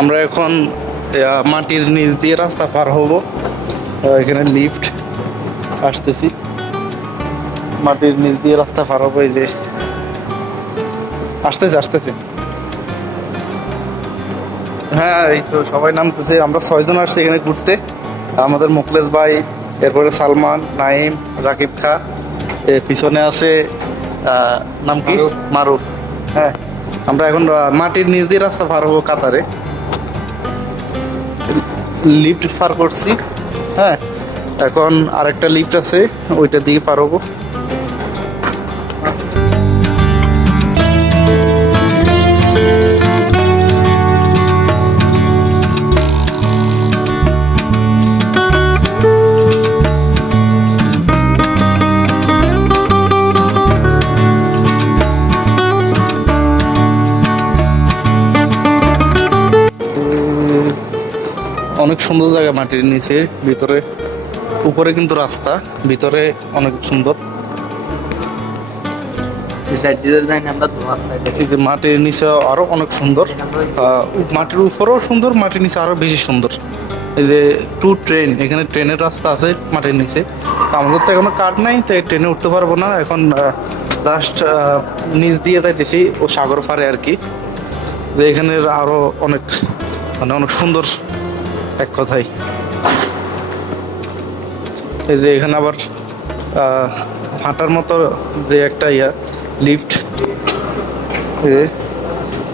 আমরা এখন মাটির নিচ দিয়ে রাস্তা পার হব। এখানে লিফট আসতেছি, মাটির নিচ দিয়ে রাস্তা পার হবো। এই যে আসতেছে আসতেছে। হ্যাঁ, এই তো সবাই নামতেছে। আমরা 6 জন আসছি এখানে ঘুরতে। আমাদের মুখলেস ভাই, এরপরে সালমান, নাইম, রাকিব খা, পিছনে আছে নাম কি, মারুফ। হ্যাঁ, আমরা এখন মাটির নিচ দিয়ে রাস্তা পার হবো কাতারে। লিফট পার করছি। হ্যাঁ, এখন আরেকটা লিফট আছে, ওইটা দিয়ে পার হবো। অনেক সুন্দর জায়গা, মাটির নিচে, ভিতরে উপরে কিন্তু রাস্তা, ভিতরে অনেক সুন্দর। এই যে মাটির নিচে আরো অনেক সুন্দর, মাটির উপরেও সুন্দর, মাটির নিচে আরো বেশি সুন্দর। এই যে টু ট্রেন, এখানে ট্রেনের রাস্তা আছে মাটির নিচে। আমাদের তো এখনো কার্ড নাই, তাই ট্রেনে উঠতে পারবো না। এখন জাস্ট নিচ দিয়ে যাইতেছি ও সাগর পাড়ে আর কি। যে এখানের আরো অনেক মানে অনেক সুন্দর এক কথাই। এই যে এখানে আবার হাঁটার মতো যে একটা লিফট,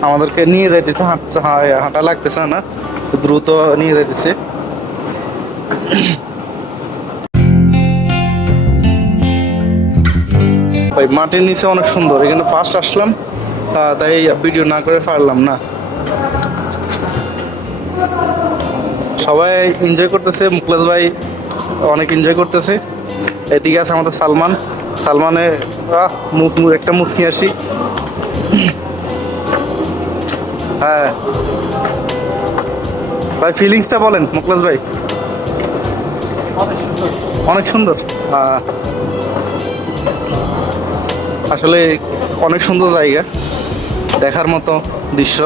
আমাদেরকে নিয়ে যাইতেছে। হাঁটা লাগতেছে না, দ্রুত নিয়ে যাইতেছে। ওই মাটির নিচে অনেক সুন্দর। এখানে ফার্স্ট আসলাম, তাই ভিডিও না করে পারলাম না। সবাই এনজয় করতেছে, মুখলেস ভাই অনেক এনজয় করতেছে। এদিকে আছে আমাদের সালমান। সালমানে একটা মুচকি আসি। হ্যাঁ ভাই, ফিলিংসটা বলেন মুখলেস ভাই। অনেক সুন্দর, আসলে অনেক সুন্দর জায়গা, দেখার মতো দৃশ্য।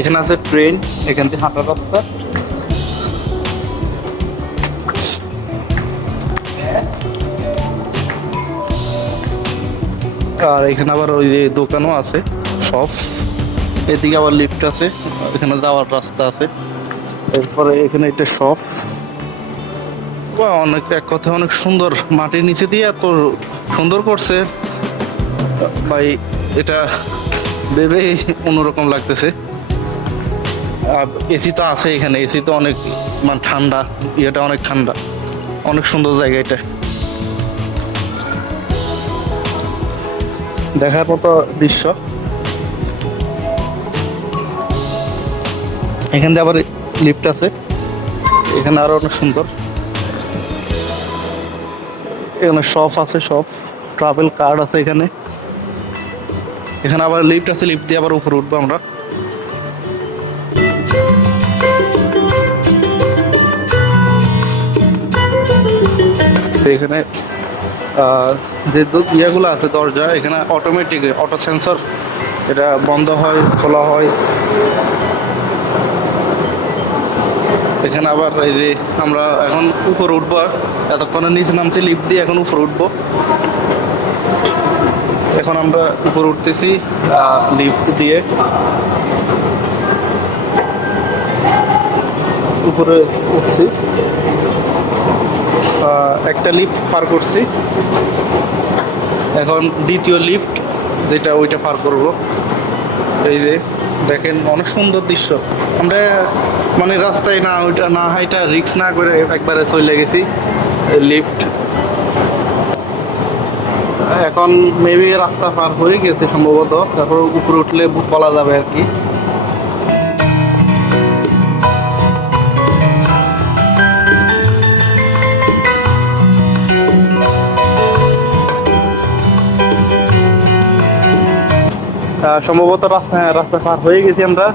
এখানে আছে ট্রেন, এখান থেকে হাঁটার রাস্তা। আর এখানে আবার ওই যে দোকানও আছে, শপ। এদিকে আবার লিফট আছে, এখানে যাওয়ার রাস্তা আছে। এরপরে এখানে একটা শপ। অনেক এক কথা অনেক সুন্দর, মাটির নিচে দিয়ে এত সুন্দর করছে ভাই, এটা ভেবেই অন্যরকম লাগতেছে। এসি তো আছে এখানে, এসি তো অনেক মানে ঠান্ডা, ইয়েটা অনেক ঠান্ডা। অনেক সুন্দর জায়গা এটা, দেখার মতো দৃশ্য। এখান থেকে আবার লিফট আছে, এখানে আরো অনেক সুন্দর। এখানে শপ আছে, শপ ট্রাভেল কার্ড আছে এখানে। এখানে আবার লিফট আছে, লিফট দিয়ে আবার উপরে উঠবো আমরা। এখানে যে ইয়েগুলো আছে দরজা, এখানে অটোমেটিক অটো সেন্সর, এটা বন্ধ হয় খোলা হয়। এখানে আবার এই যে আমরা এখন উপরে উঠবো, এতক্ষণে নিচে নামছি লিফট দিয়ে, এখন উপরে উঠবো। এখন আমরা উপরে উঠতেছি লিফট দিয়ে, উপরে উঠছি। একটা লিফট পার করছি, এখন দ্বিতীয় লিফট যেটা ওইটা পার করব। এই যে দেখেন অনেক সুন্দর দৃশ্য। আমরা মানে রাস্তায় না ওইটা না হাইটা রিক্স না করে একবারে চলে গেছি লিফট। এখন মেবি রাস্তা পার হয়ে গেছে সম্ভবত, তারপর উপরে উঠলে বলা যাবে আর কি। সম্ভবত রাস্তা পার হয়ে গেছি আমরা।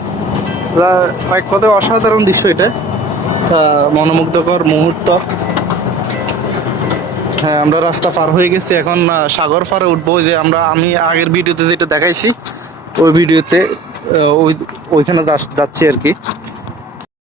এক কথায় অসাধারণ দৃশ্য এটা, মনোমুগ্ধকর মুহূর্ত। হ্যাঁ আমরা রাস্তা পার হয়ে গেছি, এখন সাগর পাড়ে উঠবো। ওই যে আমি আগের ভিডিওতে যেটা দেখাইছি ওই ভিডিওতে ওইখানে যাচ্ছি আর কি।